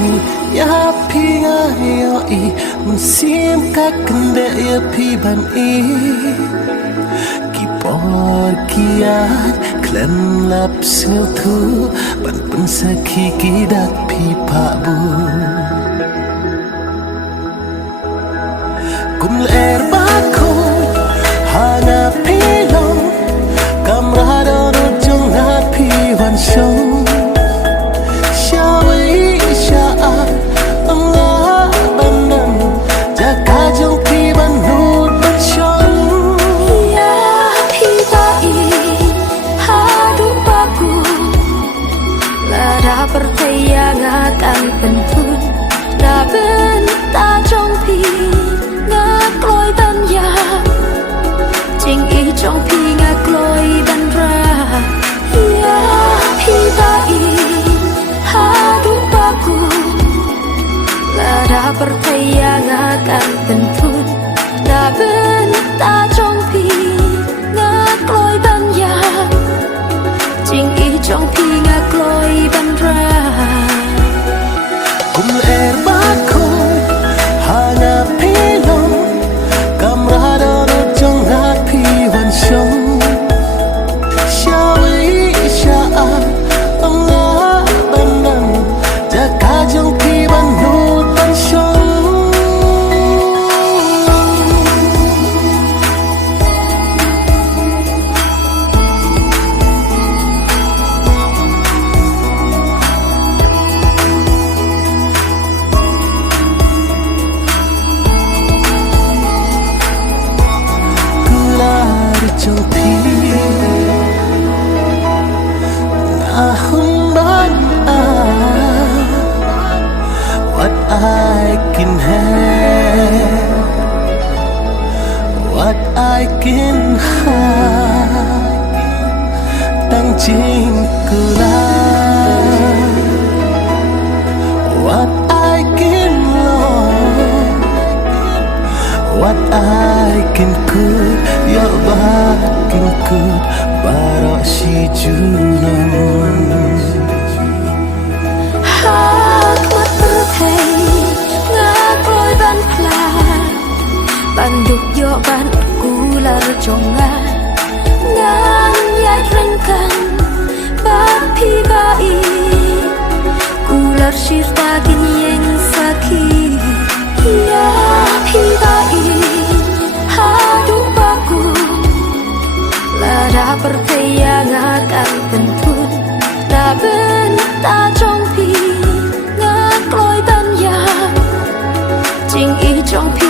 si ya pi nga yo i mun sim ka kende ya pi ban i ki por kiat klan lap snil thu ban pun sakhi ki dak pi pa bu kum ler ba ko hana pi lo kamrado no jong na pi wan show percaya akan pentun na benta trong pi ngak loi ban ya jing i trong pi ngak loi ban ra ya pi ba i ha du ba ku la da percaya akan pentun na benta trong pi ngak loi ban ya jing i trong pi ngak loi ban ra kum er ba ko hana pelo kamrado no jong na pi wan show shawi sha anga banan jaka jong pi ban no tan show trong thi hum ban what I can have what I can have tăng chính cula what I can love what I can could your back can could baro si junong hak mat perthei ngak loi ban pla ban duk yo ban kular jonga ngan yai rengkan ban pi bai kular shirta gin yeng sakhi ya pi bai hadu baku lada percaya akan pentun na benta trong pi ngak loi ban ya jing i trong pi